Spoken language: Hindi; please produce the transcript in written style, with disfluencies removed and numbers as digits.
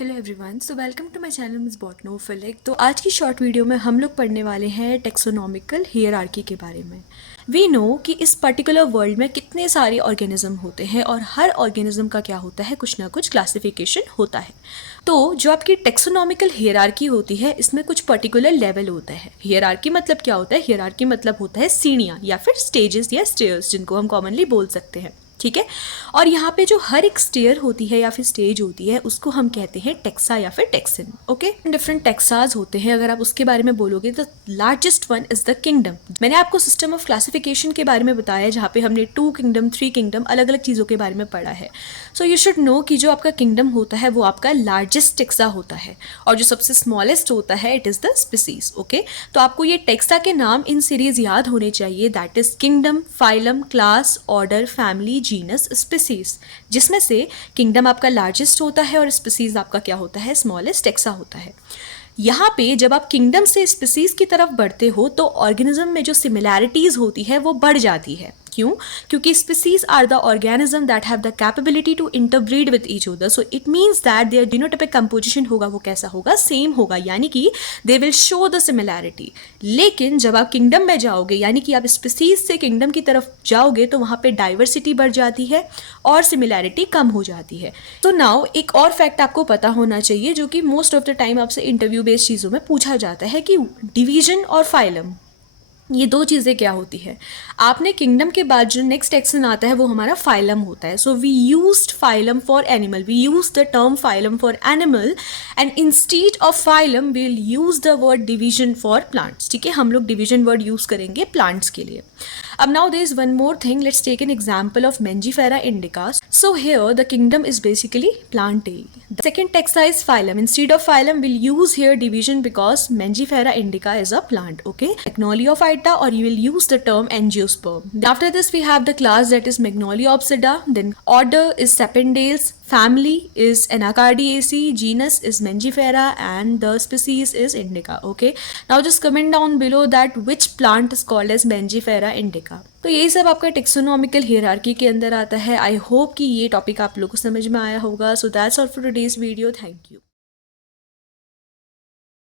Hello everyone, so welcome to my channel miss Botanophilic. तो आज की शॉर्ट वीडियो में हम लोग पढ़ने वाले हैं टेक्सोनॉमिकल हियरार्की के बारे में। वी नो कि इस पर्टिकुलर वर्ल्ड में कितने सारे ऑर्गेनिज्म होते हैं और हर ऑर्गेनिज्म का क्या होता है, कुछ ना कुछ क्लासिफिकेशन होता है। तो जो आपकी टेक्सोनॉमिकल हियरार्की होती है, इसमें कुछ पर्टिकुलर लेवल होता है। हियरार्की मतलब क्या होता है? हियरार्की मतलब होता है सीढ़ियाँ या फिर स्टेजेस या स्टेयर्स, जिनको हम कॉमनली बोल सकते हैं। ठीक है। और यहाँ पे जो हर एक स्टेयर होती है या फिर स्टेज होती है, उसको हम कहते हैं टेक्सा या फिर टेक्सिन। ओके, डिफरेंट टेक्साज होते हैं। अगर आप उसके बारे में बोलोगे तो largest one is the kingdom. मैंने आपको सिस्टम ऑफ क्लासिफिकेशन के बारे में बताया, जहाँ पे हमने 2 किंगडम 3 किंगडम अलग अलग चीज़ों के बारे में पढ़ा है। सो यू शुड नो कि जो आपका किंगडम होता है वो आपका लार्जेस्ट टेक्सा होता है, और जो सबसे स्मॉलेस्ट होता है it is the species. Okay, तो आपको ये टेक्सा के नाम इन सीरीज याद होने चाहिए, that is kingdom, phylum, class, order, family, genus, species, जिसमें से किंगडम आपका लार्जेस्ट होता है और स्पीसीज आपका क्या होता है? स्मॉलेस्ट टेक्सा होता है। यहाँ पे जब आप किंगडम से स्पीसीज की तरफ बढ़ते हो तो ऑर्गेनिज्म में जो सिमिलैरिटीज होती है वो बढ़ जाती है। क्यों? क्योंकि species are the organism that have the capability to interbreed with each other, so it means that their genotypic composition होगा वो कैसा होगा? सेम होगा, यानी कि they will show the similarity. लेकिन जब आप किंगडम में जाओगे, यानी कि आप स्पीसीज से किंगडम की तरफ जाओगे, तो वहाँ पे डाइवर्सिटी बढ़ जाती है और सिमिलैरिटी कम हो जाती है। तो नाउ एक और फैक्ट आपको पता होना चाहिए, जो कि मोस्ट ऑफ द टाइम आपसे इंटरव्यू बेस्ड चीज़ों में पूछा जाता है, कि डिवीजन और फाइलम, ये दो चीज़ें क्या होती है। आपने किंगडम के बाद जो नेक्स्ट टेक्सन आता है वो हमारा फाइलम होता है। So we used phylum for animal, we use the term phylum for animal, and instead of phylum we will use the word division for plants. ठीक है, हम लोग डिवीजन वर्ड यूज करेंगे प्लांट्स के लिए। अब now there is one more thing, let's take an example of Mangifera indica. So here the kingdom is basically Plantae. The second taxa is phylum. Instead of phylum, we'll use here division because Mangifera indica is a plant. Okay, Magnoliophyta, or you will use the term Angiosperm. After this we have the class that is Magnoliopsida. Then order is Sapindales. Family is Anacardiaceae, genus is Mangifera, and the species is Indica. Okay, now just comment down below that which plant is called as Mangifera indica. तो यही सब आपका टेक्सोनॉमिकल हियरार्की के अंदर आता है। आई होप कि ये टॉपिक आप लोगों को समझ में आया होगा। So that's all for today's video. Thank you.